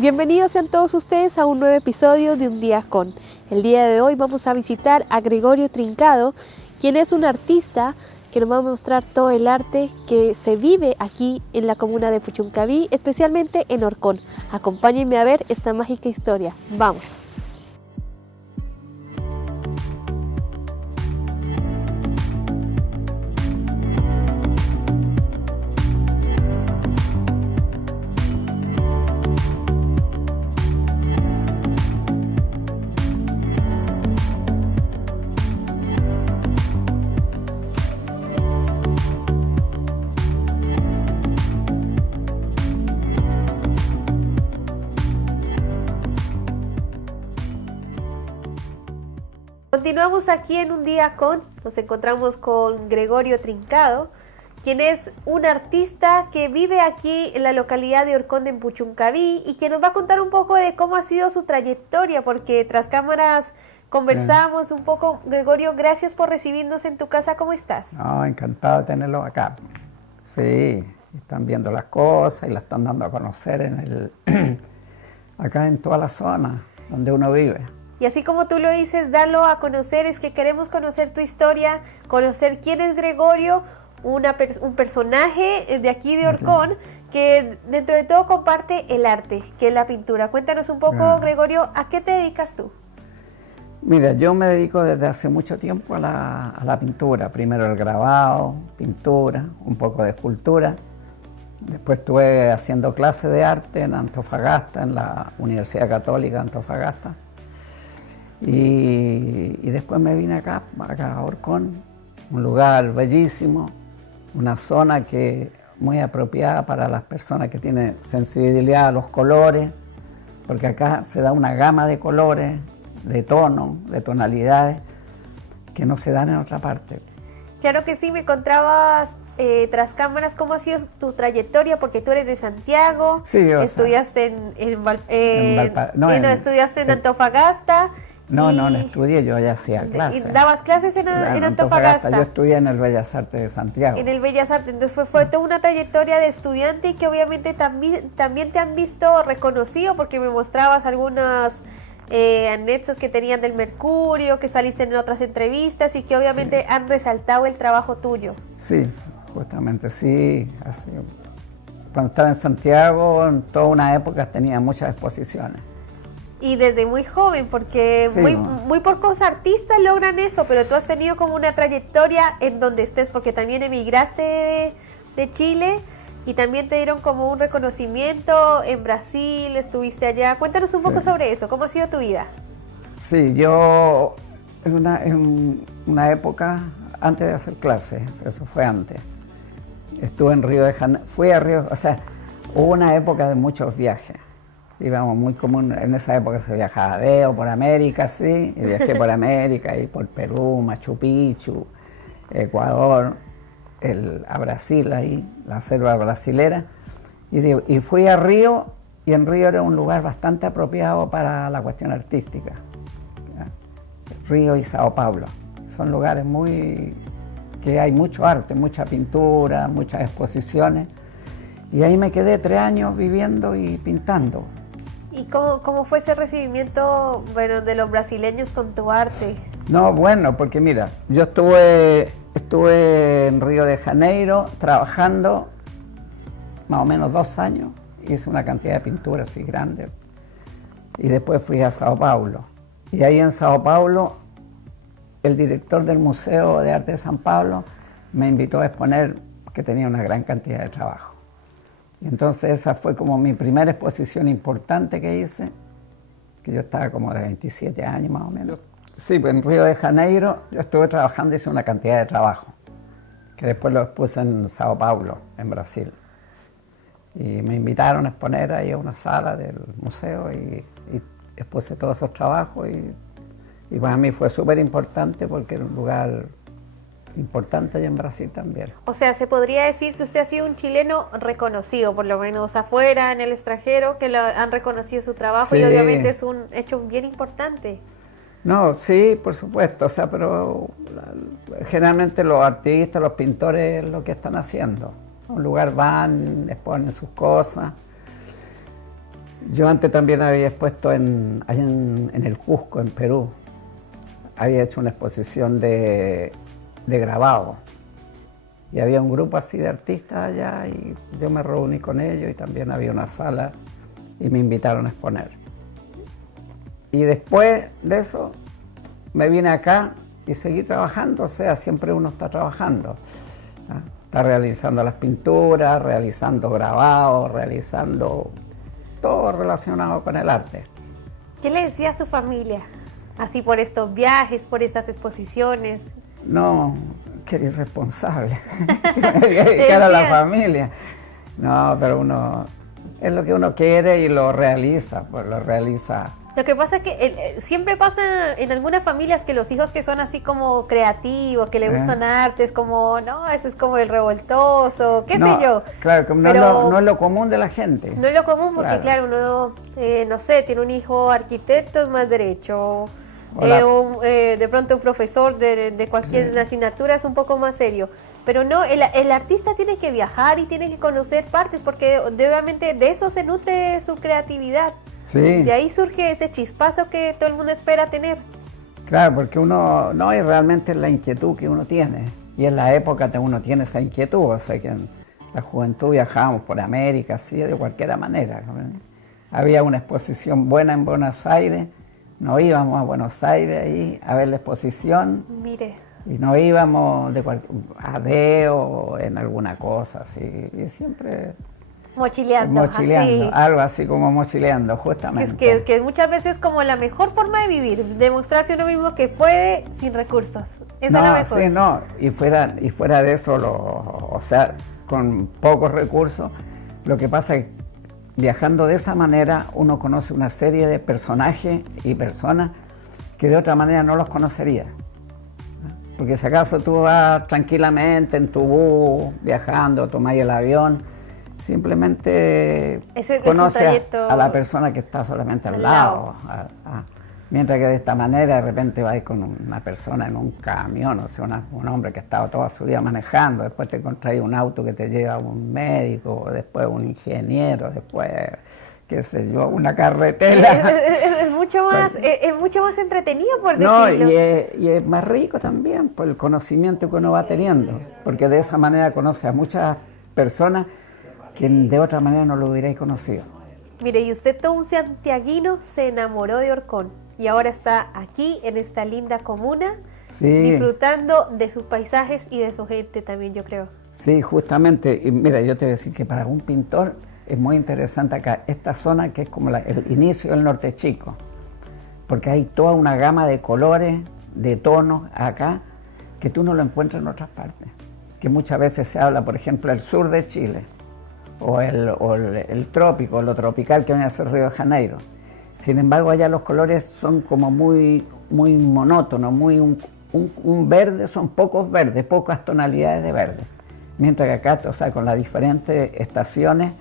Bienvenidos sean todos ustedes a un nuevo episodio de Un Día Con. El día de hoy vamos a visitar a Gregorio Trincado, quien es un artista que nos va a mostrar todo el arte que se vive aquí en la comuna de Puchuncaví, especialmente en Orcón. Acompáñenme a ver esta mágica historia. ¡Vamos! Continuamos aquí en Un Día Con, nos encontramos con Gregorio Trincado, quien es un artista que vive aquí en la localidad de Orcón de Puchuncaví y que nos va a contar un poco de cómo ha sido su trayectoria, porque tras cámaras conversamos un poco. Gregorio, gracias por recibirnos en tu casa, ¿cómo estás? No, encantado de tenerlo acá. Sí, están viendo las cosas y las están dando a conocer acá en toda la zona donde uno vive. Y así como tú lo dices, darlo a conocer, es que queremos conocer tu historia, conocer quién es Gregorio, un personaje de aquí de Orcón, que dentro de todo comparte el arte, que es la pintura. Cuéntanos un poco, Gregorio, ¿a qué te dedicas tú? Mira, yo me dedico desde hace mucho tiempo a la pintura. Primero el grabado, pintura, un poco de escultura. Después estuve haciendo clases de arte en Antofagasta, en la Universidad Católica de Antofagasta. Y después me vine acá a Orcón, un lugar bellísimo, una zona muy apropiada para las personas que tienen sensibilidad a los colores, porque acá se da una gama de colores, de tonos, de tonalidades, que no se dan en otra parte. Claro que sí, me contabas tras cámaras cómo ha sido tu trayectoria, porque tú eres de Santiago, sí, estudiaste estudiaste en Antofagasta. No estudié, yo ya hacía clases. ¿Y dabas clases en Antofagasta? Yo estudié en el Bellas Artes de Santiago. En el Bellas Artes, entonces fue toda una trayectoria de estudiante y que obviamente también te han visto reconocido, porque me mostrabas algunos anexos que tenían del Mercurio, que saliste en otras entrevistas y que obviamente han resaltado el trabajo tuyo. Sí, justamente sí. Así. Cuando estaba en Santiago, en toda una época tenía muchas exposiciones. Y desde muy joven, porque sí, muy pocos artistas logran eso, pero tú has tenido como una trayectoria en donde estés, porque también emigraste de Chile y también te dieron como un reconocimiento en Brasil, estuviste allá. Cuéntanos un poco sobre eso, ¿cómo ha sido tu vida? Sí, yo en una época antes de hacer clases, eso fue antes, estuve en Río de Janeiro, hubo una época de muchos viajes. Íbamos muy común, en esa época se viajaba por América, sí, y viajé por América y por Perú, Machu Picchu, Ecuador, a Brasil ahí, la selva brasilera, y fui a Río, y en Río era un lugar bastante apropiado para la cuestión artística. Río y Sao Paulo, son lugares que hay mucho arte, mucha pintura, muchas exposiciones, y ahí me quedé 3 años viviendo y pintando. ¿Y cómo fue ese recibimiento, de los brasileños con tu arte? No, bueno, porque mira, yo estuve en Río de Janeiro trabajando más o menos 2 años, hice una cantidad de pinturas así grandes, y después fui a Sao Paulo. Y ahí en Sao Paulo, el director del Museo de Arte de San Pablo me invitó a exponer, que tenía una gran cantidad de trabajo. Y entonces esa fue como mi primera exposición importante que hice, que yo estaba como de 27 años más o menos. Sí, pues en Río de Janeiro yo estuve trabajando, hice una cantidad de trabajo, que después lo expuse en Sao Paulo, en Brasil. Y me invitaron a exponer ahí a una sala del museo y expuse todos esos trabajos y para mí fue súper importante porque era un lugar importante allá en Brasil también. O sea, se podría decir que usted ha sido un chileno reconocido, por lo menos afuera, en el extranjero, que han reconocido su trabajo, y obviamente es un hecho bien importante. No, sí, por supuesto, pero generalmente los artistas, los pintores, lo que están haciendo. A un lugar van, exponen sus cosas. Yo antes también había expuesto allá en el Cusco, en Perú. Había hecho una exposición de grabado. Y había un grupo así de artistas allá y yo me reuní con ellos y también había una sala y me invitaron a exponer. Y después de eso me vine acá y seguí trabajando, o sea, siempre uno está trabajando. ¿Ah? Está realizando las pinturas, realizando grabados, realizando todo relacionado con el arte. ¿Qué le decía a su familia? Así por estos viajes, por estas exposiciones. No, que era irresponsable. Dedicar a la familia. No, pero uno es lo que uno quiere y lo realiza, pues lo realiza. Lo que pasa es que siempre pasa en algunas familias que los hijos que son así como creativos, que le gustan artes, como, no, eso es como el revoltoso, qué sé yo. Claro, como no es lo común de la gente. No es lo común porque, claro, uno, no sé, tiene un hijo arquitecto, es más derecho. De pronto un profesor de cualquier asignatura es un poco más serio. Pero no, el artista tiene que viajar y tiene que conocer partes porque obviamente de eso se nutre su creatividad. Sí. De ahí surge ese chispazo que todo el mundo espera tener. Claro, porque uno, no, y realmente es la inquietud que uno tiene. Y en la época uno tiene esa inquietud, o sea que en la juventud viajábamos por América, así de cualquier manera. Había una exposición buena en Buenos Aires, nos íbamos a Buenos Aires ahí a ver la exposición. Mire. Y nos íbamos a Deo en alguna cosa, así, y siempre... Mochileando, así. Algo así como mochileando, justamente. Es que muchas veces es como la mejor forma de vivir, demostrarse uno mismo que puede sin recursos. Esa es la mejor. Sí, no, y fuera de eso, o sea, con pocos recursos, lo que pasa es que viajando de esa manera uno conoce una serie de personajes y personas que de otra manera no los conocería. Porque si acaso tú vas tranquilamente en tu bus, viajando, tomáis el avión, simplemente conoces a la persona que está solamente al lado. Mientras que de esta manera de repente vas con una persona en un camión, o sea, un hombre que ha estado toda su vida manejando, después te encontrás un auto que te lleva a un médico, después un ingeniero, después, qué sé yo, una carretera. Es mucho más entretenido, por decirlo. No, y es más rico también por el conocimiento que uno va teniendo, porque de esa manera conoce a muchas personas que de otra manera no lo hubierais conocido. Mire, y usted, todo un santiaguino, se enamoró de Orcón y ahora está aquí en esta linda comuna, disfrutando de sus paisajes y de su gente también, yo creo. Sí, justamente, y mira, yo te voy a decir que para un pintor es muy interesante acá, esta zona que es como el inicio del Norte Chico, porque hay toda una gama de colores, de tonos acá, que tú no lo encuentras en otras partes, que muchas veces se habla, por ejemplo, del sur de Chile, o el trópico, lo tropical que viene a ser Río de Janeiro. Sin embargo, allá los colores son como muy monótonos, un verde, son pocos verdes, pocas tonalidades de verde. Mientras que acá, o sea, con las diferentes estaciones,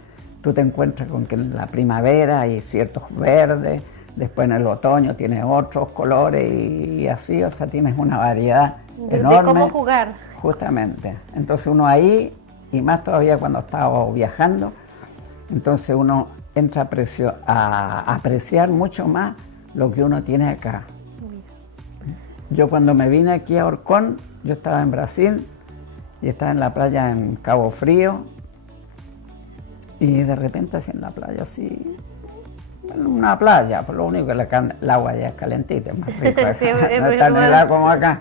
tú te encuentras con que en la primavera hay ciertos verdes, después en el otoño tienes otros colores y así, o sea, tienes una variedad enorme. De cómo jugar. Justamente. Entonces uno ahí, y más todavía cuando estaba viajando, entonces uno entra a apreciar mucho más lo que uno tiene acá. Yo cuando me vine aquí a Orcón, yo estaba en Brasil y estaba en la playa en Cabo Frío y de repente así en la playa, así, en una playa, por lo único que el agua ya es calentita, es más rico, sí, no es tan helada como acá,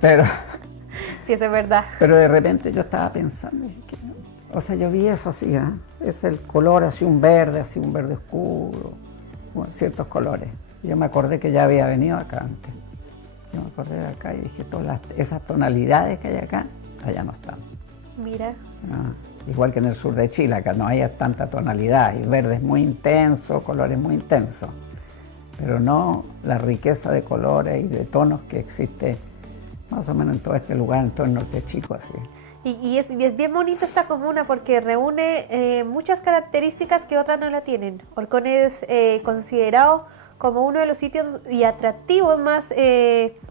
pero... Sí, eso es verdad. Pero de repente yo estaba pensando, o sea, yo vi eso así, es el color así, un verde oscuro, bueno, ciertos colores. Yo me acordé que ya había venido acá antes. Yo me acordé de acá y dije, todas esas tonalidades que hay acá, allá no están. Mira. Igual que en el sur de Chile, acá no hay tanta tonalidad, hay verdes muy intensos, colores muy intensos, pero no la riqueza de colores y de tonos que existe más o menos en todo este lugar, en todo el Norte Chico, así. Y es bien bonito esta comuna porque reúne muchas características que otras no la tienen. Orcón es considerado como uno de los sitios y atractivos más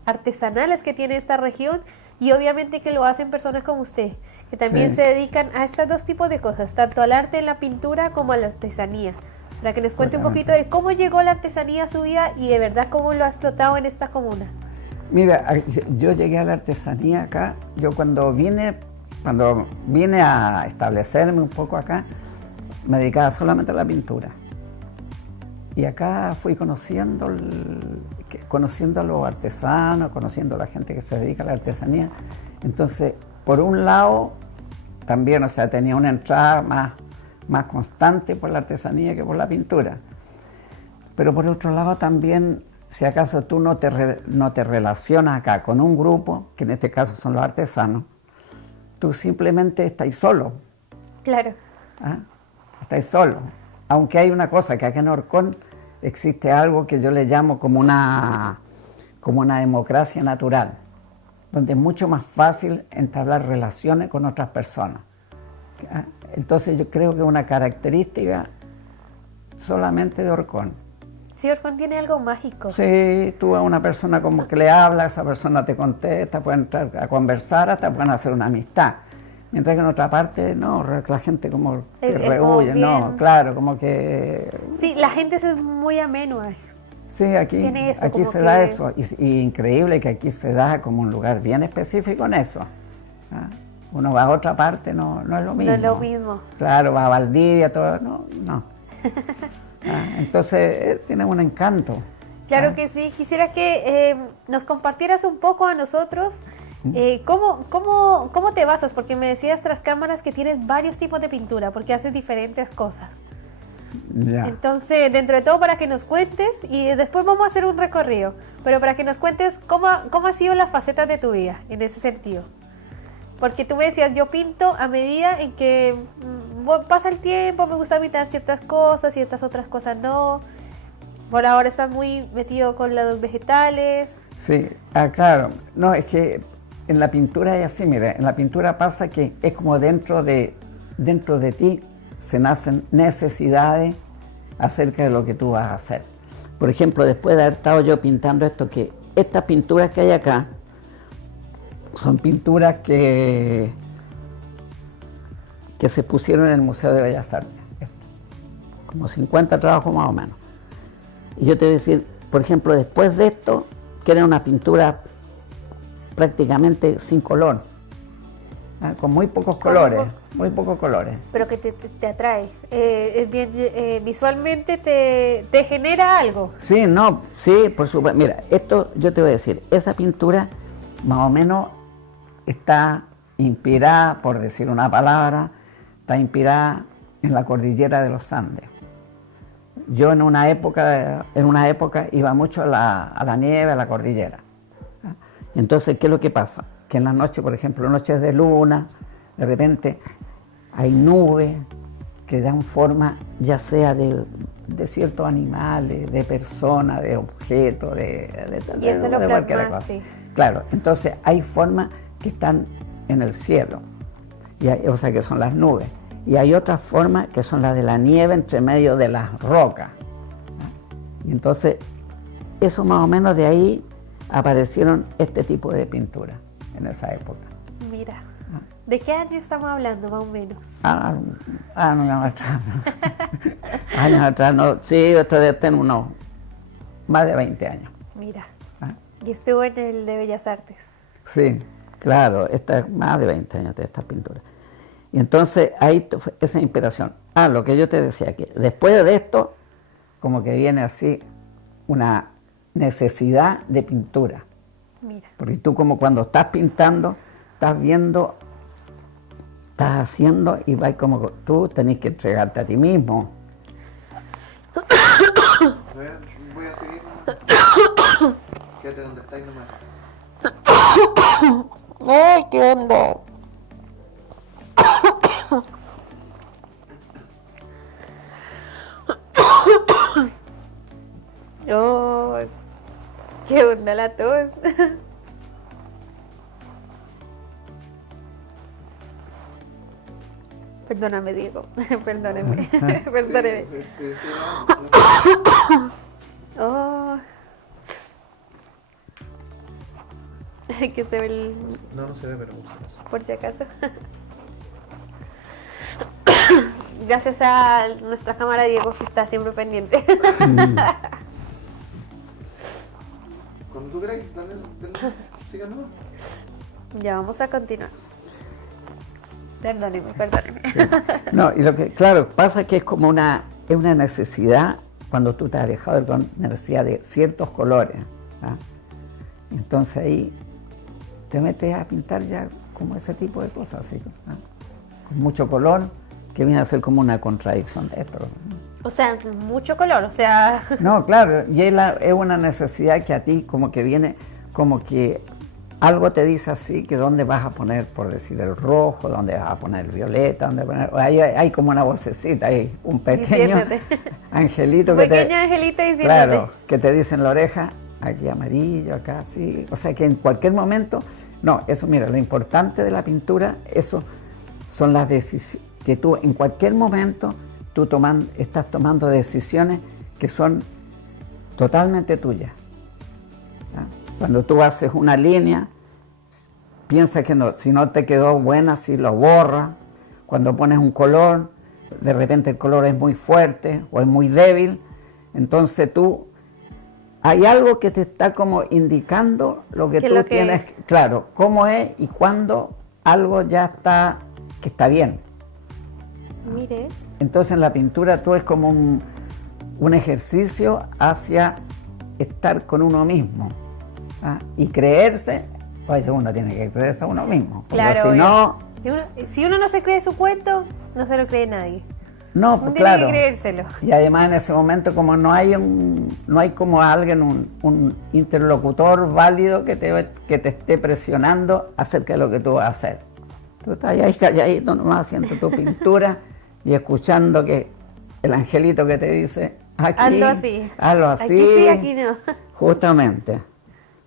artesanales que tiene esta región, y obviamente que lo hacen personas como usted, que también se dedican a estos dos tipos de cosas, tanto al arte en la pintura como a la artesanía. para que nos cuente un poquito de cómo llegó la artesanía a su vida y de verdad cómo lo ha explotado en esta comuna. Mira, yo llegué a la artesanía acá, yo cuando vine a establecerme un poco acá, me dedicaba solamente a la pintura. Y acá fui conociendo a los artesanos, conociendo a la gente que se dedica a la artesanía. Entonces, por un lado, también, o sea, tenía una entrada más constante por la artesanía que por la pintura. Pero por otro lado también, si acaso tú no te relacionas acá con un grupo, que en este caso son los artesanos, tú simplemente estás solo. Claro. ¿Ah? Estás solo. Aunque hay una cosa, que acá en Orcón existe algo que yo le llamo como una democracia natural, donde es mucho más fácil entablar relaciones con otras personas. ¿Ah? Entonces yo creo que es una característica solamente de Orcón. Sí, Orcón tiene algo mágico. Sí, tú a una persona como que le hablas, esa persona te contesta, pueden entrar a conversar, hasta pueden hacer una amistad. Mientras que en otra parte, no, la gente como que rehuye, no, claro, como que... Sí, la gente es muy amenua. Sí, aquí se da eso, y increíble que aquí se da como un lugar bien específico en eso. ¿Ah? Uno va a otra parte, no es lo mismo. No es lo mismo. Claro, va a Valdivia, todo, no. Entonces, tiene un encanto. Claro que sí. Quisiera que nos compartieras un poco a nosotros ¿cómo te basas, porque me decías tras cámaras que tienes varios tipos de pintura, porque haces diferentes cosas. Ya. Entonces, dentro de todo, para que nos cuentes, y después vamos a hacer un recorrido, pero para que nos cuentes cómo ha sido las facetas de tu vida en ese sentido. Porque tú me decías, yo pinto a medida en que pasa el tiempo, me gusta pintar ciertas cosas, ciertas otras cosas no. Por ahora estás muy metido con los vegetales. Sí, claro. No, es que en la pintura es así, mira, en la pintura pasa que es como dentro de ti se nacen necesidades acerca de lo que tú vas a hacer. Por ejemplo, después de haber estado yo pintando esto, que estas pinturas que hay acá son pinturas que se pusieron en el Museo de Bellas Artes, como 50 trabajos más o menos. Y yo te voy a decir, por ejemplo, después de esto, que era una pintura prácticamente sin color, con muy pocos colores, Pero que te atrae, es bien, visualmente te genera algo. Sí, no, sí, por supuesto. Mira, esto yo te voy a decir, esa pintura más o menos está inspirada, por decir una palabra, está inspirada en la cordillera de los Andes. Yo en una época iba mucho a la nieve, a la cordillera. Entonces, ¿qué es lo que pasa? Que en las noches, por ejemplo, noches de luna, de repente hay nubes que dan forma ya sea de ciertos animales, de personas, de objetos, y eso lo cualquier cosa. Claro, entonces hay formas que están en el cielo, o sea que son las nubes. Y hay otras formas que son las de la nieve entre medio de las rocas. Y entonces, eso más o menos de ahí aparecieron este tipo de pintura en esa época. Mira, ¿de qué año estamos hablando más o menos? Años atrás. Años atrás, no, sí, esto debe tener unos más de 20 años. Mira, y estuvo en el de Bellas Artes. Sí, claro, esta es más de 20 años de estas pinturas. Y entonces ahí esa inspiración. Lo que yo te decía, que después de esto, como que viene así una necesidad de pintura. Mira. Porque tú como cuando estás pintando, estás viendo, estás haciendo y vas como tú tenés que entregarte a ti mismo. Voy a seguir. Quédate donde estáis nomás. ¡Ay, qué onda! ¡Oh! ¡Qué onda la tos! Perdóname, Diego. Perdóneme. Perdóneme. Oh. Que se ve el... No se ve, pero por si acaso. gracias a nuestra cámara Diego que está siempre pendiente. Cuando tú queráis, dale, siga nomás. Ya vamos a continuar. Perdóneme. No, y lo que, claro, pasa que es como es una necesidad cuando tú te has alejado de la necesidad de ciertos colores. ¿Ah? Entonces ahí te metes a pintar ya como ese tipo de cosas, así, ¿ah? Con mucho color, que viene a ser como una contradicción de esto. O sea, mucho color, o sea... No, claro, y es una necesidad que a ti como que viene, como que algo te dice así, que dónde vas a poner, por decir, el rojo, dónde vas a poner el violeta, dónde poner... Hay como una vocecita, hay un pequeño angelito que pequeño angelito diciéndote. Claro, que te dice en la oreja, aquí amarillo, acá así, o sea que en cualquier momento, no, eso mira, lo importante de la pintura, eso son las decisiones, que tú en cualquier momento tú estás tomando decisiones que son totalmente tuyas. ¿Ah? Cuando tú haces una línea, piensa que no, si no te quedó buena, si lo borras. Cuando pones un color, de repente el color es muy fuerte o es muy débil, entonces hay algo que te está como indicando lo que tú tienes, claro, cómo es y cuándo algo ya está, que está bien. Mire. Entonces en la pintura tú es como un ejercicio hacia estar con uno mismo, ¿ah? Y creerse, pues uno tiene que creerse a uno mismo. Claro, si no... Si uno no se cree su cuento, no se lo cree nadie. No, pues uno claro. Tiene que creérselo. Y además en ese momento como no hay como alguien, un interlocutor válido que te esté presionando acerca de lo que tú vas a hacer. Tú estás ahí calladito nomás haciendo tu pintura y escuchando que el angelito que te dice, aquí, hazlo así. Aquí sí, aquí no. Justamente.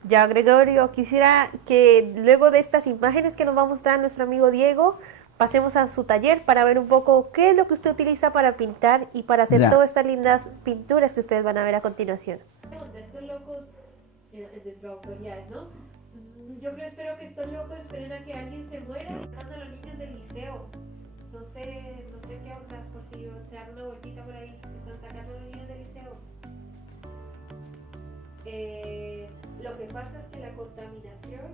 Ya, Gregorio, quisiera que luego de estas imágenes que nos va a mostrar nuestro amigo Diego, pasemos a su taller para ver un poco qué es lo que usted utiliza para pintar y para hacer todas estas lindas pinturas que ustedes van a ver a continuación. Estos locos dentro autoridades, ¿no? Espero que estos locos esperen a que alguien se muera, sacando a los niños del liceo. No sé qué onda, por si se dan una vueltita por ahí, están sacando a los niños del liceo. Lo que pasa es que la contaminación,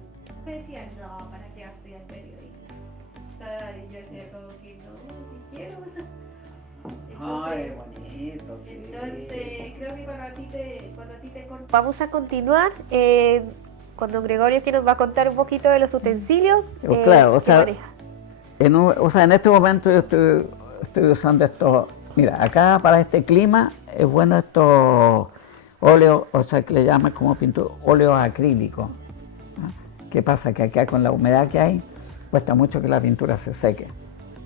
me decían, no, ¿para qué vas a estudiar periodismo? O sea, yo decía como que no, si quiero. Ay, bonito, sí. Entonces, creo que cuando a ti te vamos a continuar con don Gregorio, que nos va a contar un poquito de los utensilios. Claro, o sea, en este momento yo estoy usando esto. Mira, acá para este clima es bueno estos óleos, o sea, que le llaman como pintura, óleo acrílico. ¿Ah? ¿Qué pasa? Que acá con la humedad que hay, cuesta mucho que la pintura se seque.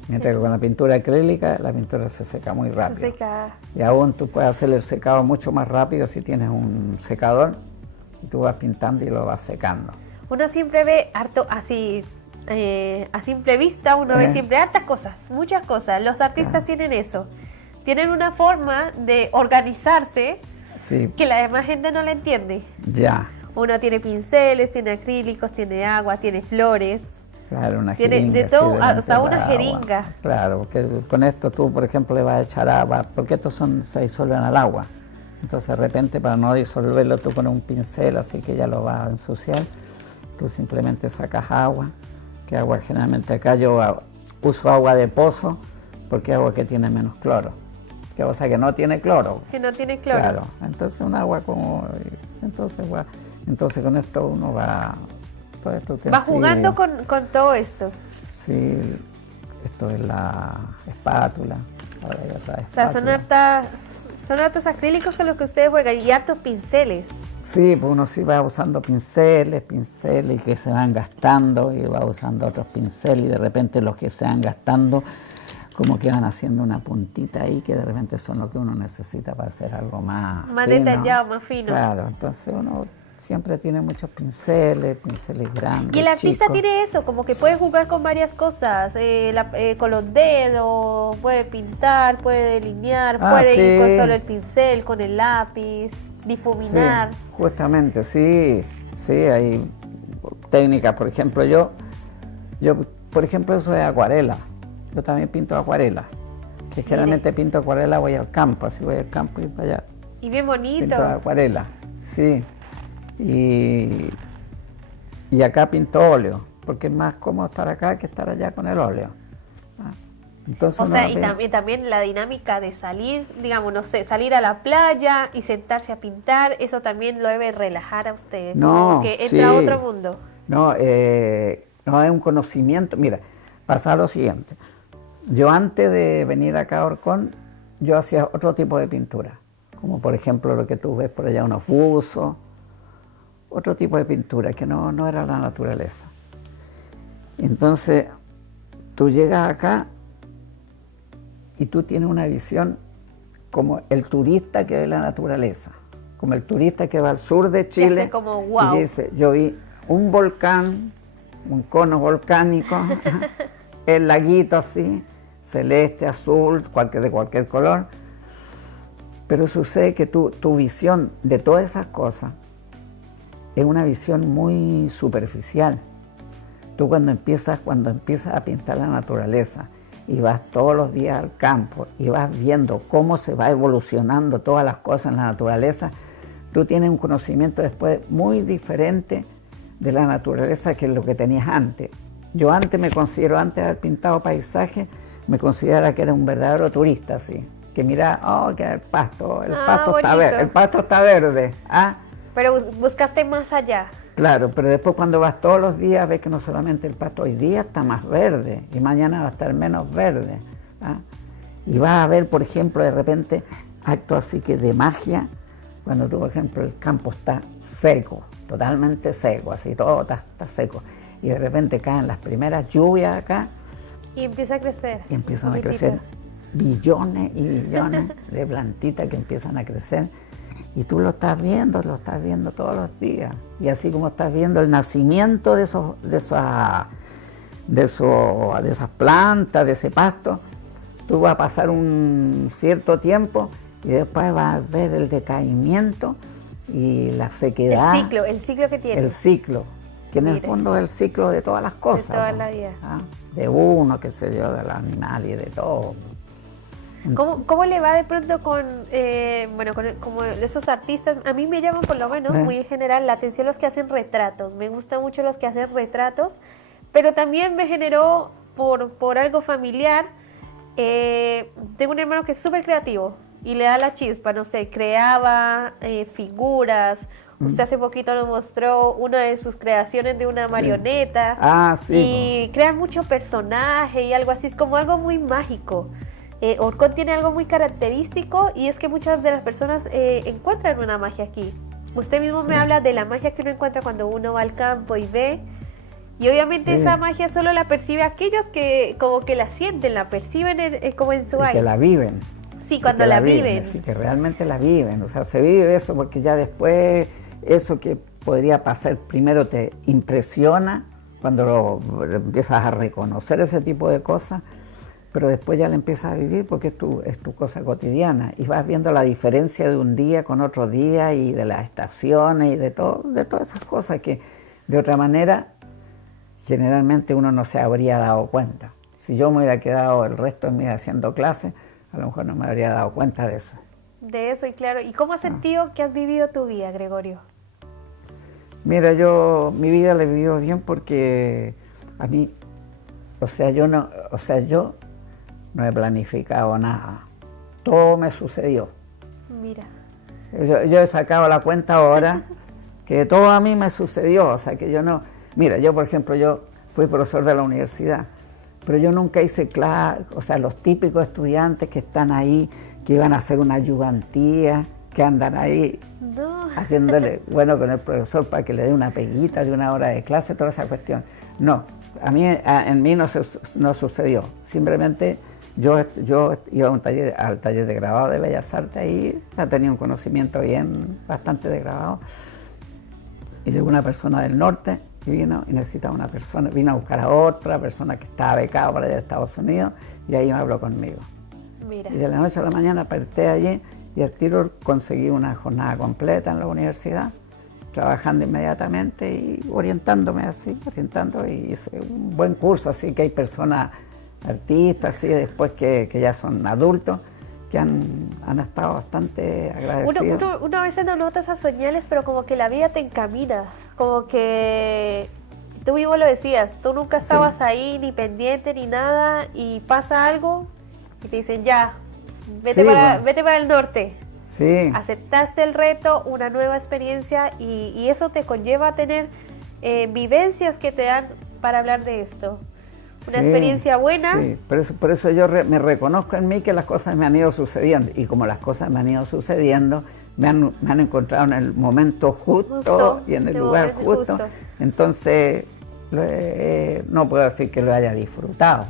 Mientras que con la pintura acrílica, la pintura se seca muy rápido. Se seca. Y aún tú puedes hacer el secado mucho más rápido si tienes un secador y tú vas pintando y lo vas secando. Uno siempre ve harto así, a simple vista, uno ve siempre hartas cosas, muchas cosas. Los artistas tienen eso. Tienen una forma de organizarse que la demás gente no la entiende. Ya. Uno tiene pinceles, tiene acrílicos, tiene agua, tiene flores. Claro, una tiene jeringa. De todo, sí, o sea, una agua. jeringa. Claro, porque con esto tú, por ejemplo, le vas a echar agua, porque estos se disuelven al agua. Entonces, de repente, para no disolverlo, tú pones un pincel, así que ya lo vas a ensuciar. Tú simplemente sacas agua, que agua generalmente acá yo uso agua de pozo, porque es agua que tiene menos cloro. O sea, que no tiene cloro. Que no tiene cloro. Claro, entonces un agua como... Entonces con esto uno va... Va jugando con todo esto. Sí, esto es la espátula. Ahora hay otra espátula. O sea, son hartos acrílicos con los que ustedes juegan y hartos pinceles. Sí, pues uno sí va usando pinceles que se van gastando y va usando otros pinceles y de repente los que se van gastando como que van haciendo una puntita ahí que de repente son lo que uno necesita para hacer algo más fino. Detallado, más fino. Claro, entonces uno siempre tiene muchos pinceles grandes. Y el artista chicos. tiene eso, como que puede jugar con varias cosas, con los dedos, puede pintar, puede delinear, puede ir con solo el pincel, con el lápiz, difuminar. Sí, justamente, sí, hay técnicas, por ejemplo, yo por ejemplo eso es acuarela, yo también pinto acuarela, Que generalmente pinto acuarela, voy al campo, así voy al campo y para allá. Y bien bonito. Pinto acuarela, sí. Y acá pinto óleo, porque es más cómodo estar acá que estar allá con el óleo. Entonces, O sea, y también la dinámica de salir, digamos, no sé, salir a la playa y sentarse a pintar, eso también lo debe relajar a usted, no, como que entra a otro mundo. No, no es un conocimiento. Mira, pasa lo siguiente. Yo antes de venir acá a Orcón, yo hacía otro tipo de pintura, como por ejemplo lo que tú ves por allá, unos buzos, otro tipo de pintura que no era la naturaleza. Entonces, tú llegas acá y tú tienes una visión como el turista que ve la naturaleza, como el turista que va al sur de Chile hace como, wow. y dice, yo vi un volcán, un cono volcánico, el laguito así, celeste, azul, de cualquier color, pero sucede que tu visión de todas esas cosas es una visión muy superficial. Tú cuando empiezas a pintar la naturaleza y vas todos los días al campo y vas viendo cómo se va evolucionando todas las cosas en la naturaleza, tú tienes un conocimiento después muy diferente de la naturaleza que lo que tenías antes. Yo antes de haber pintado paisajes, me consideraba que era un verdadero turista, así, que mira, que el pasto está verde. Pero buscaste más allá. Claro, pero después cuando vas todos los días ves que no solamente el pasto hoy día está más verde y mañana va a estar menos verde. Y vas a ver, por ejemplo, de repente actos así que de magia, cuando tú, por ejemplo, el campo está seco, totalmente seco, así todo está seco, y de repente caen las primeras lluvias acá. Y empieza a crecer. Y empiezan a crecer billones y billones de plantitas que empiezan a crecer. Y tú lo estás viendo todos los días. Y así como estás viendo el nacimiento de esas plantas, de ese pasto, tú vas a pasar un cierto tiempo y después vas a ver el decaimiento y la sequedad. El ciclo que tiene. El ciclo, que en el fondo es el ciclo de todas las cosas. De toda la vida. De uno, qué sé yo, del animal y de todo. ¿Cómo le va de pronto con como esos artistas? A mí me llaman, por lo menos, muy en general, la atención los que hacen retratos. Me gustan mucho los que hacen retratos, pero también me generó, por algo familiar, tengo un hermano que es súper creativo y le da la chispa, no sé, creaba figuras. Usted hace poquito nos mostró una de sus creaciones de una marioneta. Sí. Y crea mucho personaje y algo así, es como algo muy mágico. Orcón tiene algo muy característico y es que muchas de las personas encuentran una magia aquí. Usted mismo me habla de la magia que uno encuentra cuando uno va al campo y ve, y obviamente esa magia solo la percibe aquellos que como que la sienten, la perciben como en su aire. Que la viven. Sí, cuando la viven. Sí, que realmente la viven. O sea, se vive eso porque ya después eso que podría pasar primero te impresiona cuando empiezas a reconocer ese tipo de cosas, pero después ya la empiezas a vivir porque es tu cosa cotidiana y vas viendo la diferencia de un día con otro día y de las estaciones y de todas esas cosas que de otra manera generalmente uno no se habría dado cuenta. Si yo me hubiera quedado el resto de mi vida haciendo clases, a lo mejor no me habría dado cuenta de eso. De eso, y claro. ¿Y cómo has sentido que has vivido tu vida, Gregorio? Mira, mi vida la he vivido bien porque a mí, yo no he planificado nada. Todo me sucedió. Mira. Yo he sacado la cuenta ahora que todo a mí me sucedió. O sea, que yo no... Mira, yo por ejemplo, yo fui profesor de la universidad, pero yo nunca hice clase, o sea, los típicos estudiantes que están ahí, que iban a hacer una ayudantía, que andan ahí haciéndole bueno con el profesor para que le dé una peguita de una hora de clase, toda esa cuestión. No, en mí no sucedió. Simplemente yo iba a al taller de grabado de Bellas Artes y tenía un conocimiento bastante de grabado. Y llegó una persona del norte y vino y necesitaba una persona, vino a buscar a otra persona que estaba becado para allá de Estados Unidos y ahí me habló conmigo. Mira. Y de la noche a la mañana parté allí y al tiro conseguí una jornada completa en la universidad, trabajando inmediatamente y orientando y hice un buen curso, así que hay personas artistas, sí, después que ya son adultos, que han estado bastante agradecidos. Uno a veces no nota esas señales, pero como que la vida te encamina, como que tú mismo lo decías, tú nunca estabas ahí ni pendiente ni nada y pasa algo y te dicen ya, vete para el norte. Sí. Aceptaste el reto, una nueva experiencia y eso te conlleva a tener vivencias que te dan para hablar de esto. Una experiencia buena. Sí, por eso yo me reconozco en mí que las cosas me han ido sucediendo. Y como las cosas me han ido sucediendo, me han encontrado en el momento justo y en el lugar justo. Entonces, no puedo decir que lo haya disfrutado.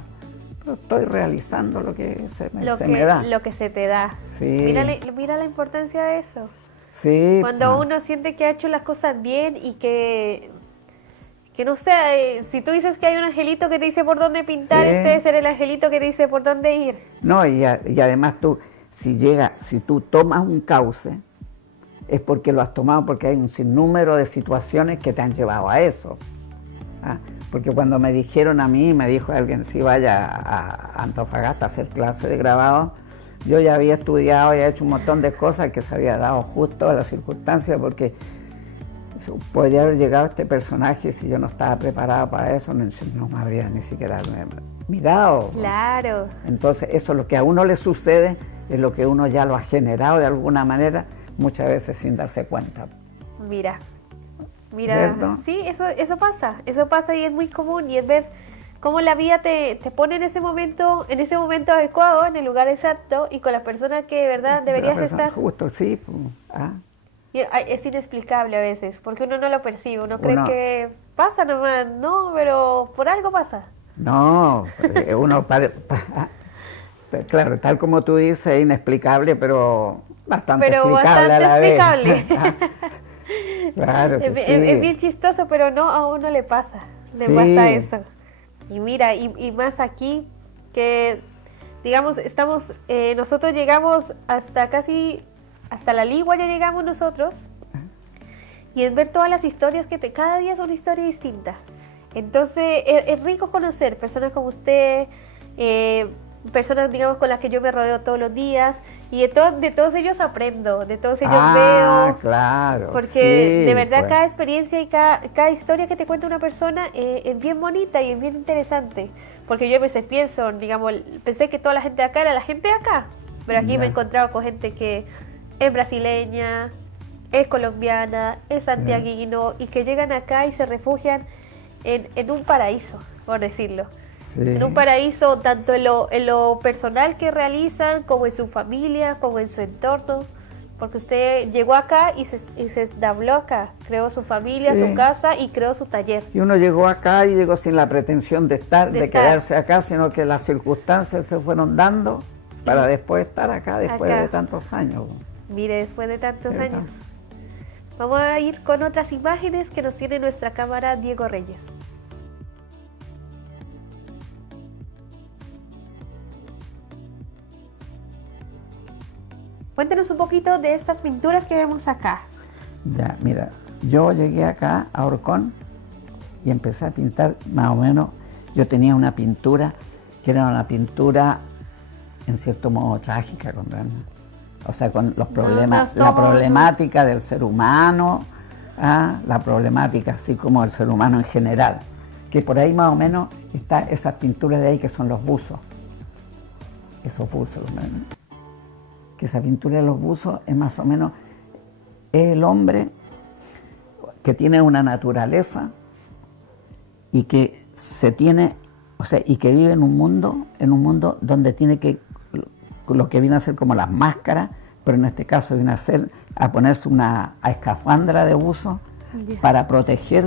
Pero estoy realizando lo que se me da. Lo que se te da. Sí. Mira la importancia de eso. Sí. Cuando uno siente que ha hecho las cosas bien y que no sé, si tú dices que hay un angelito que te dice por dónde pintar, este debe ser el angelito que te dice por dónde ir. No, y además tú, si tú tomas un cauce, es porque lo has tomado porque hay un sinnúmero de situaciones que te han llevado a eso. Porque cuando me dijeron a mí, me dijo alguien, si vaya a Antofagasta a hacer clase de grabado, yo ya había estudiado y hecho un montón de cosas que se había dado justo a las circunstancias, porque podría haber llegado este personaje si yo no estaba preparado para eso, no me habría ni siquiera mirado. Claro. Entonces eso es lo que a uno le sucede, es lo que uno ya lo ha generado de alguna manera, muchas veces sin darse cuenta. Mira, ¿cierto? Sí, eso pasa y es muy común, y es ver cómo la vida te pone en ese momento adecuado, en el lugar exacto y con la persona que de verdad deberías estar. Justo, sí. Y es inexplicable a veces, porque uno no lo percibe, uno cree que pasa nomás, no, pero por algo pasa. No, claro, tal como tú dices, es inexplicable, pero bastante explicable a la vez. Claro que sí. Es bien chistoso, pero no, a uno le pasa pasa eso. Y mira, y más aquí, que digamos, nosotros llegamos hasta la Ligua ya llegamos nosotros, y es ver todas las historias cada día es una historia distinta. Entonces es rico conocer personas como usted, personas, digamos, con las que yo me rodeo todos los días, y de todos ellos aprendo, de todos ellos veo. Claro. Porque de verdad cada experiencia y cada historia que te cuenta una persona es bien bonita y es bien interesante. Porque yo a veces pensé que toda la gente de acá era la gente de acá, pero aquí me he encontrado con gente que es brasileña, es colombiana, es santiaguino, y que llegan acá y se refugian en un paraíso, por decirlo. Sí. En un paraíso tanto en lo personal que realizan, como en su familia, como en su entorno. Porque usted llegó acá y se establó acá, creó su familia, su casa y creó su taller. Y uno llegó acá y llegó sin la pretensión de quedarse acá, sino que las circunstancias se fueron dando para después estar acá después de tantos años. Mire, después de tantos años. Vamos a ir con otras imágenes que nos tiene nuestra cámara Diego Reyes. Cuéntenos un poquito de estas pinturas que vemos acá. Ya, mira, yo llegué acá a Orcón y empecé a pintar más o menos. Yo tenía una pintura que era una pintura en cierto modo trágica, ¿comprenden? O sea, con los problemas, la problemática del ser humano, la problemática así como del ser humano en general. Que por ahí más o menos están esas pinturas de ahí que son los buzos. Esos buzos, ¿no? Que esa pintura de los buzos es más o menos el hombre que tiene una naturaleza y que y que vive en un mundo donde tiene que lo que viene a ser como las máscaras, pero en este caso viene a ponerse una escafandra de buzo para proteger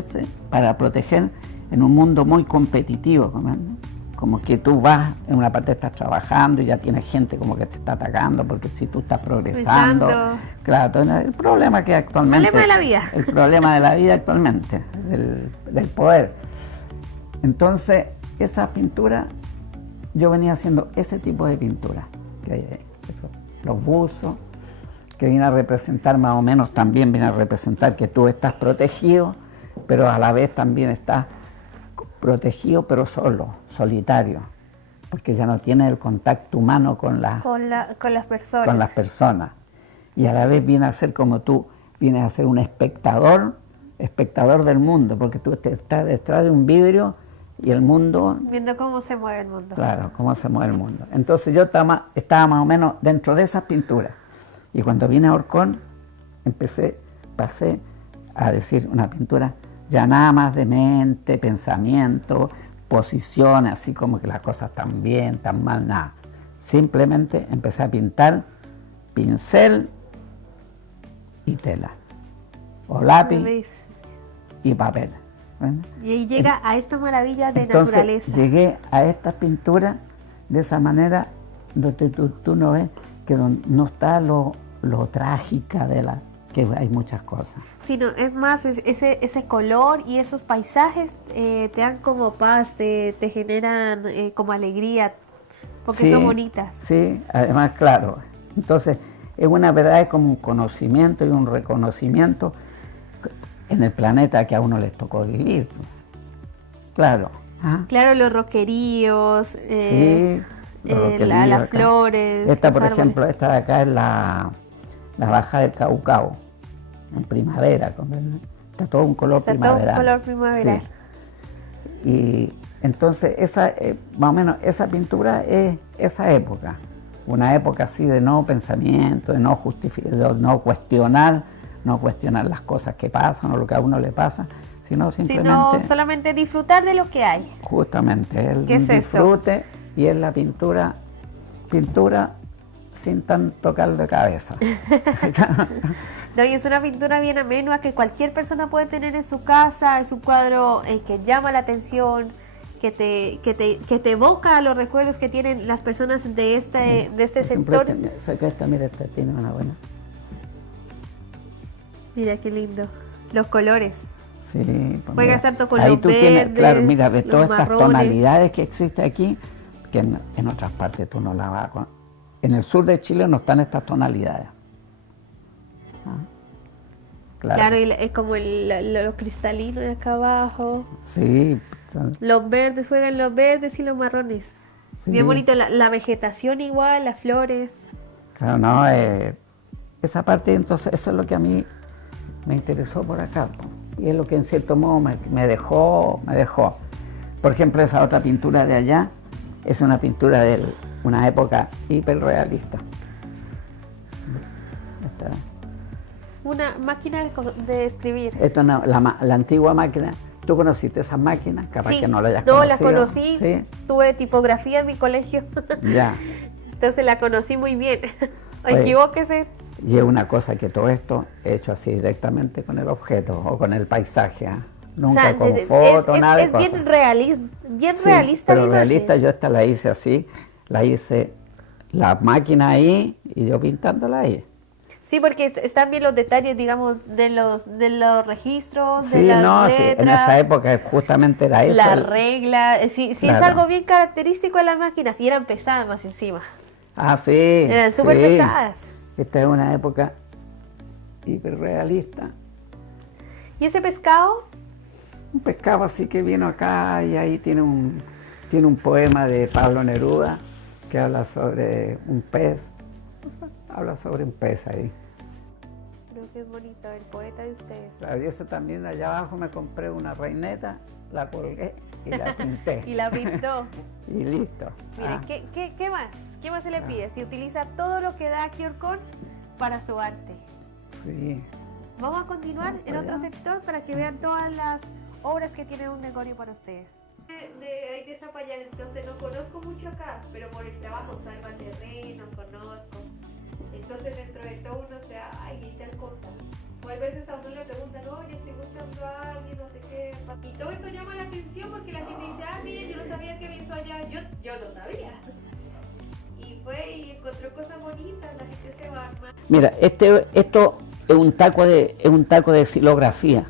en un mundo muy competitivo, como que tú vas, en una parte estás trabajando y ya tienes gente como que te está atacando, porque si tú estás progresando, claro, el problema que actualmente... El problema de la vida. El problema de la vida actualmente, del poder. Entonces, esa pintura, yo venía haciendo ese tipo de pintura, los buzos, que viene a representar más o menos, también viene a representar que tú estás protegido, pero a la vez también estás protegido pero solitario. porque ya no tiene el contacto humano con las personas. Y a la vez viene a ser como tú, vienes a ser un espectador del mundo, porque tú estás detrás de un vidrio y el mundo... Viendo cómo se mueve el mundo. Claro, cómo se mueve el mundo. Entonces yo estaba más o menos dentro de esas pinturas. Y cuando vine a Orcón, pasé a decir una pintura ya nada más de mente, pensamiento, posición, así como que las cosas están bien, tan mal, nada. Simplemente empecé a pintar pincel y tela, o lápiz y papel. ¿Ven? Y ahí llega a esta maravilla de Entonces, naturaleza. llegué a esta pintura de esa manera, donde tú no ves que no está lo trágica que hay muchas cosas. Sino es más, ese color y esos paisajes te dan como paz, te generan como alegría, porque Sí, son bonitas. Sí, además, claro. Entonces, es una verdad, es como un conocimiento y un reconocimiento en el planeta que a uno les tocó vivir. Claro. ¿Ah? Claro, los roqueríos, Sí, las flores. Esta, los por árboles. ejemplo, esta de acá es la baja del Caucao, en primavera. Está todo un color Está todo primaveral. un color primaveral. Sí. Y entonces, más o menos, esa pintura es esa época. Una época así de no pensamiento, de no cuestionar las cosas que pasan o lo que a uno le pasa, sino simplemente... Sino solamente disfrutar de lo que hay. Justamente, el ¿Qué es eso? disfrute y es la pintura sin tanto caldo de cabeza. No, y es una pintura bien amenua que cualquier persona puede tener en su casa, es un cuadro que llama la atención, que te evoca a los recuerdos que tienen las personas de este sector. Mira, esta tiene una buena. Mira qué lindo. Los colores. Sí, pues Juegas mira, harto con ahí los tú tienes, verdes, claro, mira, ves los todas estas marrones. tonalidades que existen aquí, que en otras partes tú no las vas a... En el sur de Chile no están estas tonalidades. ¿Ah? Claro, y es como los cristalinos de acá abajo. Sí. Los verdes, juegan los verdes y los marrones. Sí. Bien bonito, la vegetación igual, las flores. Claro, no, esa parte, entonces, eso es lo que a mí me interesó por acá, po. Y es lo que en cierto modo me dejó. Por ejemplo, esa otra pintura de allá es una pintura de una época hiperrealista. Una máquina de escribir. Esto no, la antigua máquina. ¿Tú conociste esas máquinas? Capaz Sí, que no la hayas no, conocido. las conocí. ¿Sí? Tuve tipografía en mi colegio. Ya. Entonces la conocí muy bien. Oye, Equivóquese. Y es una cosa que todo esto he hecho así directamente con el objeto o con el paisaje. ¿Ah? Nunca O sea, con foto, nada de es cosas. bien realista, Sí, realista pero la imagen. realista yo esta la hice así, la hice la máquina ahí y yo pintándola ahí. Sí, porque están bien los detalles, digamos, de los registros, de Sí, las no, letras, sí, en esa época justamente era eso. la regla. Sí, Claro. es algo bien característico de las máquinas y eran pesadas más encima. Ah, sí. Eran súper sí. pesadas. Esta es una época hiperrealista. ¿Y ese pescado? Un pescado así que vino acá y ahí tiene un poema de Pablo Neruda que habla sobre un pez. Habla sobre un pez ahí. Creo que es bonito, el poeta de ustedes. Claro, y eso también allá abajo me compré una reineta, la colgué y la pinté. Y la pintó. Y listo. Mire, Ah, ¿qué más? ¿Qué más se le pide? Si utiliza todo lo que da aquí Orcón para su arte. sí. Vamos a continuar Vamos en para otro allá. sector para que vean todas las obras que tiene un Gregorio para ustedes. De Zapallar, entonces no conozco mucho acá, pero por el trabajo salgo al terreno, conozco. Entonces dentro de todo uno se ay, hay tal cosa. O hay veces a uno le preguntan, no, yo estoy buscando a alguien, no sé qué. Y todo eso llama la atención porque la gente dice, ah, miren, yo no sabía que había eso allá. Yo lo sabía. Y fue y encontró cosas bonitas, la gente se va a armar. Mira, esto es un taco de xilografía.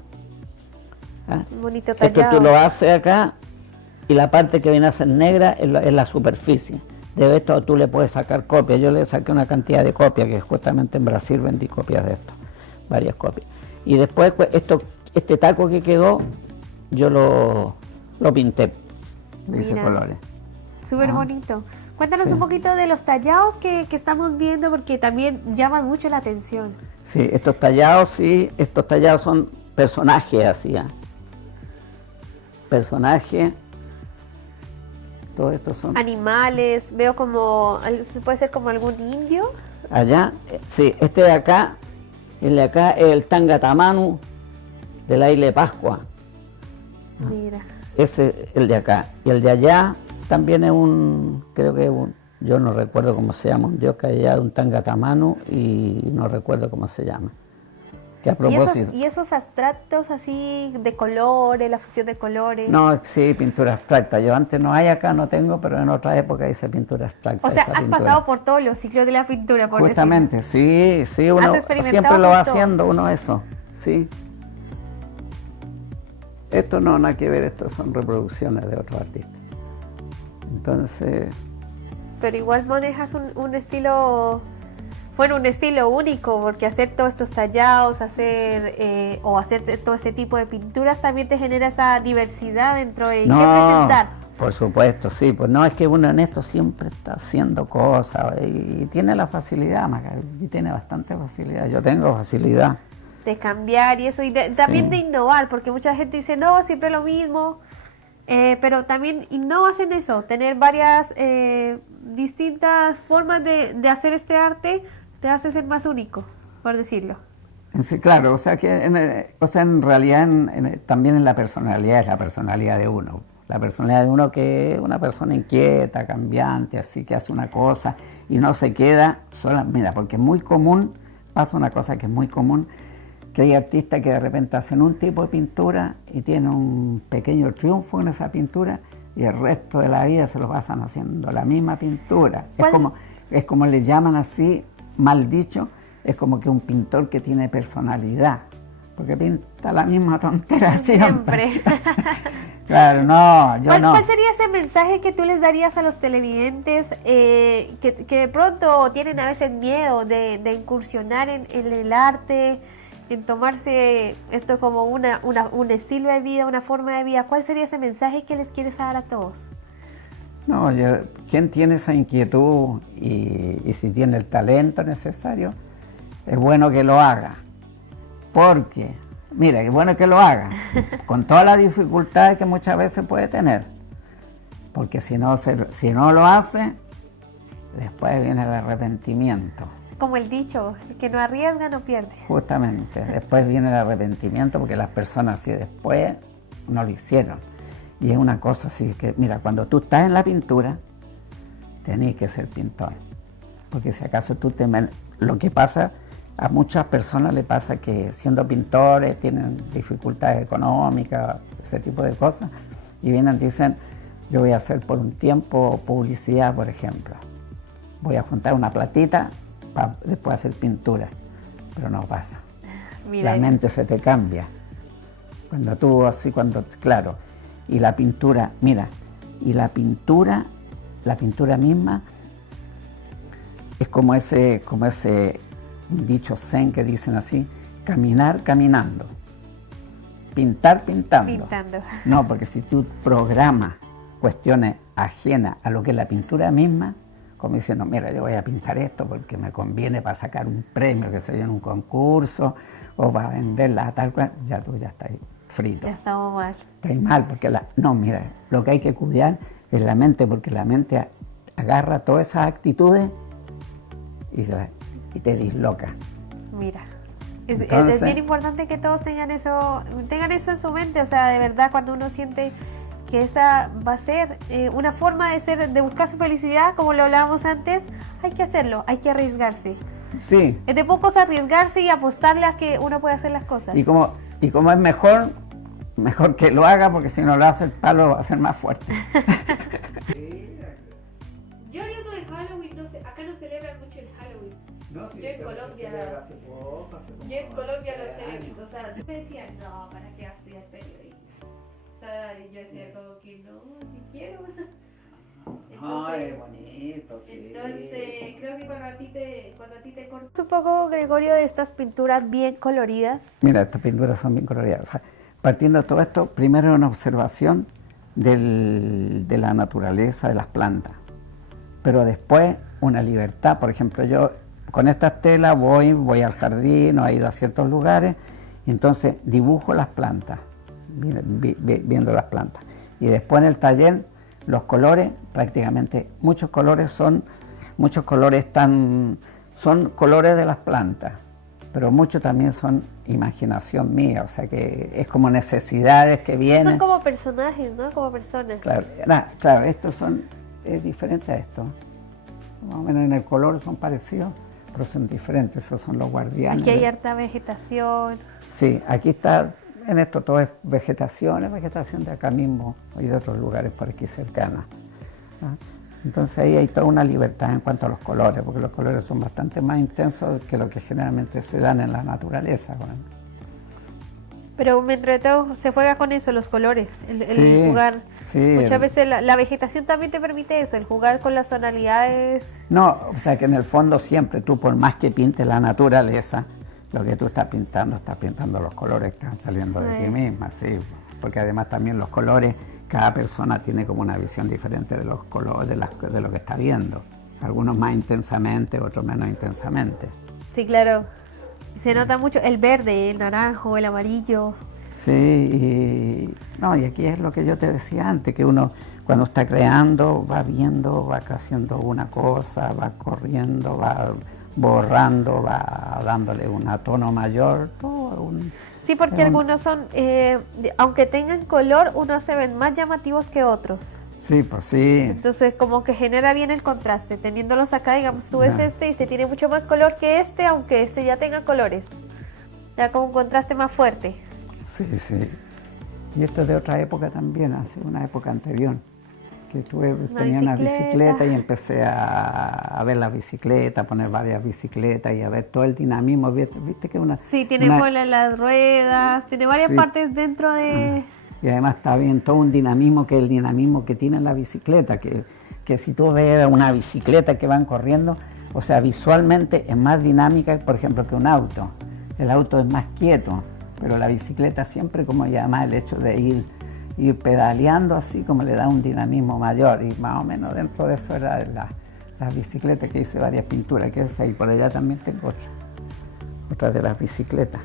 ¿Ah? Bonito Esto tallado. tú lo haces acá y la parte que viene a ser negra es la superficie. De esto tú le puedes sacar copias. Yo le saqué una cantidad de copias, que justamente en Brasil vendí copias de esto, varias copias. Y después pues, este taco que quedó, yo lo pinté, le hice Mira. colores. súper bonito. Cuéntanos un poquito de los tallados que estamos viendo, porque también llaman mucho la atención. Sí, estos tallados son personajes así, ¿eh? Personajes. Todos estos son... Animales, veo como, puede ser como algún indio. Allá, sí, este de acá, el de acá es el Tangatamanu de la isla de Pascua. Mira. Ese es el de acá. Y el de allá también es creo que es yo no recuerdo cómo se llama, un dios que hay allá de un Tangatamanu y no recuerdo cómo se llama. Que a propósito. ¿Y esos abstractos así de colores, la fusión de colores? No, sí, pintura abstracta. Yo antes no hay acá, no tengo, pero en otra época hice pintura abstracta. O sea, has pasado por todos los ciclos de la pintura, por justamente, decirlo. sí, uno siempre lo va haciendo, uno eso, sí. Esto no nada que ver, esto son reproducciones de otros artistas. Entonces... Pero igual manejas un estilo, bueno, un estilo único, porque hacer todos estos tallados, hacer todo este tipo de pinturas también te genera esa diversidad dentro de qué presentar. Por supuesto, sí, pues no, es que uno en esto siempre está haciendo cosas y tiene la facilidad, Magali, y tiene bastante facilidad, yo tengo facilidad. De cambiar y eso, y también de innovar, porque mucha gente dice, no, siempre lo mismo, pero también innovas en eso, tener varias distintas formas de hacer este arte te hace ser más único, por decirlo. Sí, claro, o sea que en realidad también en la personalidad es la personalidad de uno. La personalidad de uno que es una persona inquieta, cambiante, así que hace una cosa y no se queda sola. Mira, porque es muy común, pasa una cosa que es muy común, que hay artistas que de repente hacen un tipo de pintura y tienen un pequeño triunfo en esa pintura y el resto de la vida se lo pasan haciendo la misma pintura. Es como le llaman así, mal dicho, es como que un pintor que tiene personalidad, porque pinta la misma tontera siempre. Claro, no, yo no. ¿Cuál sería ese mensaje que tú les darías a los televidentes que de pronto tienen a veces miedo de incursionar en el arte, en tomarse esto como un estilo de vida, una forma de vida? ¿Cuál sería ese mensaje que les quieres dar a todos? No, quien tiene esa inquietud y si tiene el talento necesario, es bueno que lo haga. Porque, mira, es bueno que lo haga, con todas las dificultades que muchas veces puede tener. Porque si no lo hace, después viene el arrepentimiento. Como el dicho, el que no arriesga no pierde. Justamente, después viene el arrepentimiento porque las personas si después no lo hicieron. Y es una cosa así que, mira, cuando tú estás en la pintura, tenés que ser pintor. Porque si acaso lo que pasa, a muchas personas le pasa que siendo pintores tienen dificultades económicas, ese tipo de cosas, y vienen y dicen, yo voy a hacer por un tiempo publicidad, por ejemplo. Voy a juntar una platita para después hacer pintura. Pero no pasa. Mira, la mente se te cambia. Claro. Y la pintura, mira, la pintura misma es como ese dicho zen que dicen así, caminar caminando, pintar pintando. No, porque si tú programas cuestiones ajenas a lo que es la pintura misma, como diciendo, mira, yo voy a pintar esto porque me conviene para sacar un premio, que se en un concurso, o para venderla a tal cual, tú ya estás frito. Ya estamos mal. Estás mal, porque no, mira, lo que hay que cuidar es la mente, porque la mente agarra todas esas actitudes y te disloca. Mira, es bien importante que todos tengan eso en su mente, o sea, de verdad, cuando uno siente que esa va a ser una forma de buscar su felicidad, como lo hablábamos antes, hay que hacerlo, hay que arriesgarse. Sí. Es de pocos arriesgarse y apostarle a que uno puede hacer las cosas. Y como es mejor que lo haga, porque si no lo hace el palo va a ser más fuerte. Yo no de Halloween, no sé, acá no celebran mucho el Halloween. No, sí, yo en Colombia lo celebro, o sea, me decían, no, ¿para qué vas a estudiar periodismo? O sea, yo decía como que no, si quiero. Ay, bonito, sí. Entonces, creo que cuando a ti te cortas un poco, Gregorio, de estas pinturas bien coloridas. Mira, estas pinturas son bien coloridas. O sea, partiendo de todo esto, primero una observación de la naturaleza, de las plantas. Pero después una libertad, por ejemplo, yo con estas telas voy al jardín o he ido a ciertos lugares, y entonces dibujo las plantas, viendo las plantas. Y después en el taller los colores, prácticamente muchos colores son colores de las plantas, pero muchos también son imaginación mía, o sea que es como necesidades que vienen. Son como personajes, ¿no? Como personas. Claro, claro, es diferente a esto. Más o menos en el color son parecidos, pero son diferentes, esos son los guardianes. Aquí hay harta vegetación. Sí, aquí está, en esto todo es vegetación de acá mismo y de otros lugares por aquí cercanos. ¿No? Entonces ahí hay toda una libertad en cuanto a los colores, porque los colores son bastante más intensos que lo que generalmente se dan en la naturaleza. Bueno. Pero mientras todo se juega con eso, los colores, el Sí, jugar. sí, Muchas veces la vegetación también te permite eso, el jugar con las tonalidades. No, o sea que en el fondo siempre tú, por más que pintes la naturaleza, lo que tú estás pintando los colores que están saliendo de ti misma, sí. Porque además también los colores, cada persona tiene como una visión diferente de los colores, de lo que está viendo. Algunos más intensamente, otros menos intensamente. Sí, claro. Se nota mucho el verde, el naranjo, el amarillo. Sí, y aquí es lo que yo te decía antes, que uno cuando está creando va viendo, va haciendo una cosa, va corriendo, va borrando, va dándole un tono mayor. Sí, porque algunos son, aunque tengan color, unos se ven más llamativos que otros. Sí, pues sí. Entonces como que genera bien el contraste, teniéndolos acá, digamos, tú ves este y se tiene mucho más color que este, aunque este ya tenga colores. Ya como un contraste más fuerte. Sí, sí. Y esto es de otra época también, hace una época anterior, que tenía una bicicleta y empecé a ver la bicicleta, a poner varias bicicletas y a ver todo el dinamismo. ¿Viste que una? Sí, tiene las ruedas, tiene varias partes dentro de... Y además está bien todo un dinamismo, que es el dinamismo que tiene la bicicleta, que si tú ves una bicicleta que van corriendo, o sea, visualmente es más dinámica, por ejemplo, que un auto. El auto es más quieto, pero la bicicleta siempre, como llama, el hecho de ir pedaleando así, como le da un dinamismo mayor, y más o menos dentro de eso era la bicicleta, que hice varias pinturas, que es ahí, por allá también tengo otra de las bicicletas.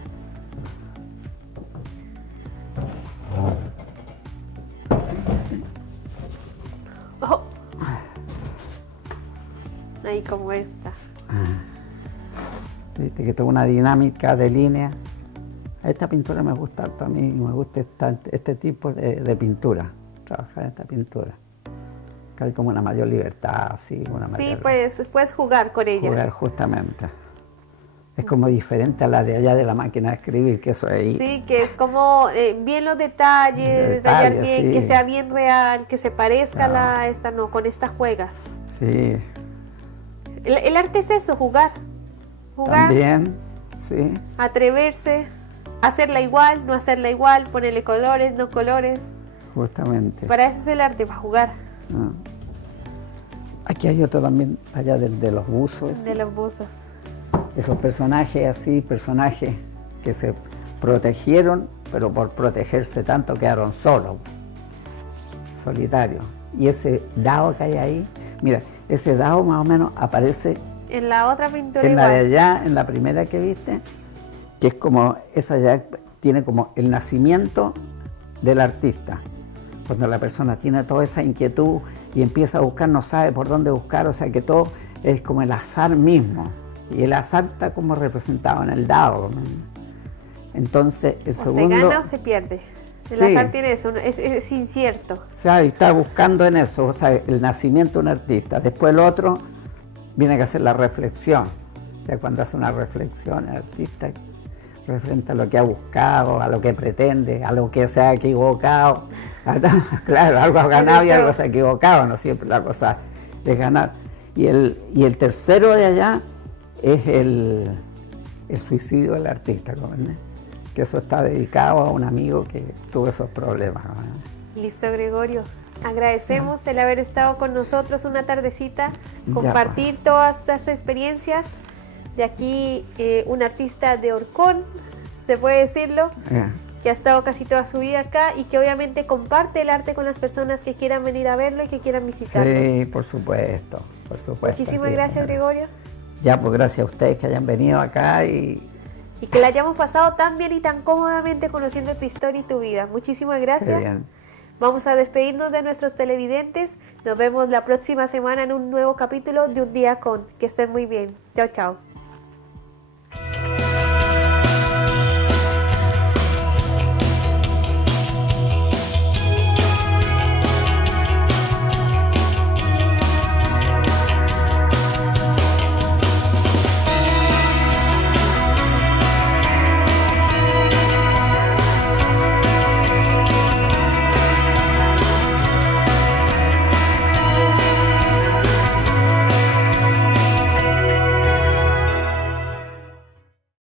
Oh. Ahí como esta. Viste que toda una dinámica de línea. Esta pintura me gusta a mí, me gusta este tipo de pintura, trabajar en esta pintura. Que hay como una mayor libertad, así, una mayor... Sí, pues puedes jugar con ella. Jugar justamente. Es como diferente a la de allá de la máquina de escribir, que eso ahí... Sí, que es como bien los detalles, detallar bien, sí. que sea bien real, que se parezca a esta, no, con esta juegas. Sí. El arte es eso, jugar. Jugar, También, sí. atreverse, hacerla igual, no hacerla igual, ponerle colores, no colores. Justamente. Para eso es el arte, para jugar. Ah. Aquí hay otro también, allá de los buzos. De los buzos. Esos personajes así, personajes que se protegieron, pero por protegerse tanto quedaron solos, solitarios. Y ese dado que hay ahí, mira, ese dado más o menos aparece En la otra pintura en la de igual. allá, en la primera que viste, que es como, esa ya tiene como el nacimiento del artista. Cuando la persona tiene toda esa inquietud y empieza a buscar, no sabe por dónde buscar, o sea que todo es como el azar mismo. Y el azar está como representado en el dado. Entonces, el segundo... se gana o se pierde. El Sí. azar tiene eso, es incierto. O sea, está buscando en eso, o sea, el nacimiento de un artista. Después el otro viene a hacer la reflexión. Ya cuando hace una reflexión el artista referente a lo que ha buscado, a lo que pretende, a lo que se ha equivocado. Claro, algo ha ganado y algo se ha equivocado, no siempre la cosa es ganar. Y el tercero de allá es el suicidio del artista, ¿no? Que eso está dedicado a un amigo que tuvo esos problemas, ¿no? Listo, Gregorio. Agradecemos el haber estado con nosotros una tardecita, compartir todas estas experiencias. De aquí un artista de Orcón, se puede decirlo, que ha estado casi toda su vida acá y que obviamente comparte el arte con las personas que quieran venir a verlo y que quieran visitarlo. Sí, por supuesto, por supuesto. Muchísimas Sí, gracias, bueno. Gregorio. Ya, pues gracias a ustedes que hayan venido acá y Y que la hayamos pasado tan bien y tan cómodamente conociendo tu historia y tu vida. Muchísimas qué gracias. bien. Vamos a despedirnos de nuestros televidentes. Nos vemos la próxima semana en un nuevo capítulo de Un Día Con. Que estén muy bien. Chao, chao.